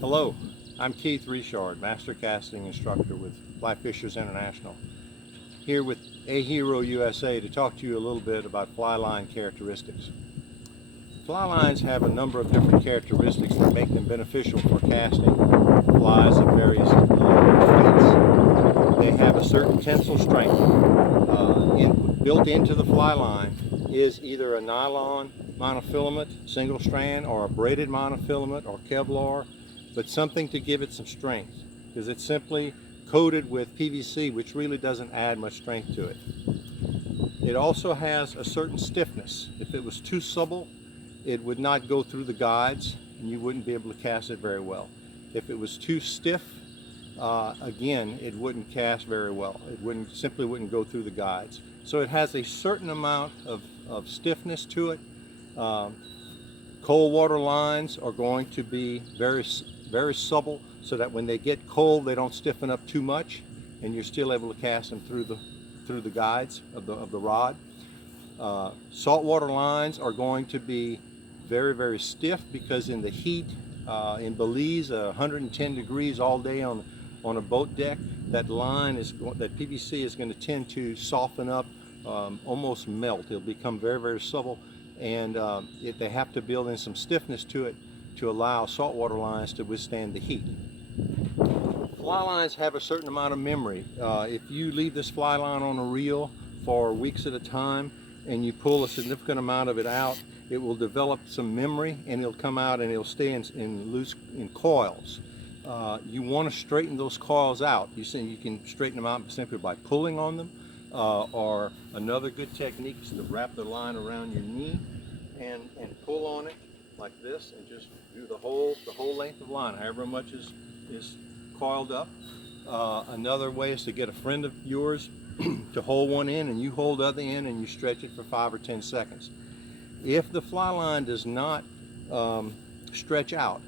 Hello, I'm Keith Richard, Master Casting Instructor with Fly Fishers International, here with A Hero USA to talk to you a little bit about fly line characteristics. Fly lines have a number of different characteristics that make them beneficial for casting flies of various weights. They have a certain tensile strength. Built into the fly line is either a nylon monofilament, single strand, or a braided monofilament or Kevlar, but something to give it some strength, because it's simply coated with PVC, which really doesn't add much strength to it. It also has a certain stiffness. If it was too supple, it would not go through the guides and you wouldn't be able to cast it very well. If it was too stiff, again, it wouldn't cast very well. It simply wouldn't go through the guides. So it has a certain amount of stiffness to it. Cold water lines are going to be very supple, so that when they get cold, they don't stiffen up too much, and you're still able to cast them through the guides of the rod. Saltwater lines are going to be very stiff, because in the heat in Belize, 110 degrees all day on a boat deck, that PVC is going to tend to soften up, almost melt. It'll become very supple, and they have to build in some stiffness to it to allow saltwater lines to withstand the heat. Fly lines have a certain amount of memory. If you leave this fly line on a reel for weeks at a time and you pull a significant amount of it out, it will develop some memory, and it'll come out and it'll stay in coils. You want to straighten those coils out. You can straighten them out simply by pulling on them, or another good technique is to wrap the line around your knee and pull on it like this, and just do the whole length of line, however much is coiled up. Another way is to get a friend of yours to hold one end and you hold the other end, and you stretch it for 5 or 10 seconds. If the fly line does not stretch out,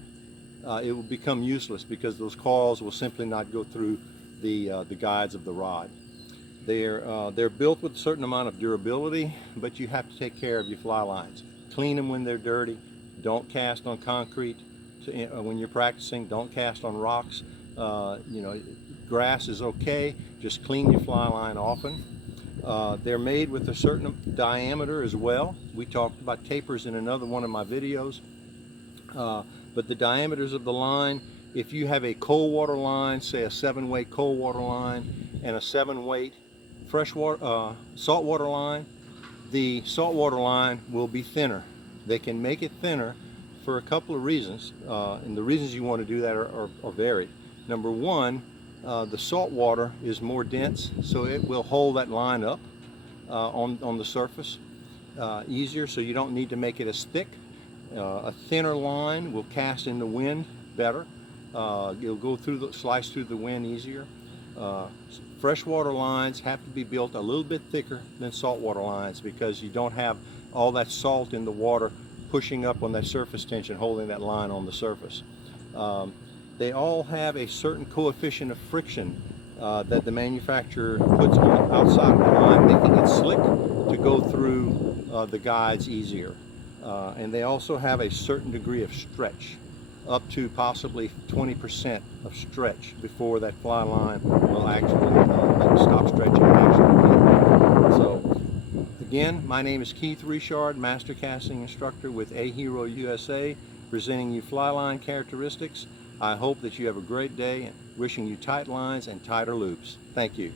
it will become useless, because those coils will simply not go through the guides of the rod. They're built with a certain amount of durability, but you have to take care of your fly lines. Clean them when they're dirty. Don't cast on concrete when you're practicing. Don't cast on rocks. Grass is okay. Just clean your fly line often. They're made with a certain diameter as well. We talked about tapers in another one of my videos. But the diameters of the line, if you have a cold water line, say a 7-weight cold water line and a 7-weight saltwater line, the saltwater line will be thinner. They can make it thinner for a couple of reasons, and the reasons you want to do that are varied. Number one, the salt water is more dense, so it will hold that line up on the surface easier, so you don't need to make it as thick. A thinner line will cast in the wind better. It'll go slice through the wind easier. Freshwater lines have to be built a little bit thicker than saltwater lines, because you don't have all that salt in the water pushing up on that surface tension, holding that line on the surface. They all have a certain coefficient of friction that the manufacturer puts on the outside of the line, making it slick to go through the guides easier. And they also have a certain degree of stretch, up to possibly 20% of stretch before that fly line will actually stop stretching and actually end. So again, my name is Keith Richard, Master Casting Instructor with A Hero USA, presenting you fly line characteristics. I hope that you have a great day, and wishing you tight lines and tighter loops. Thank you.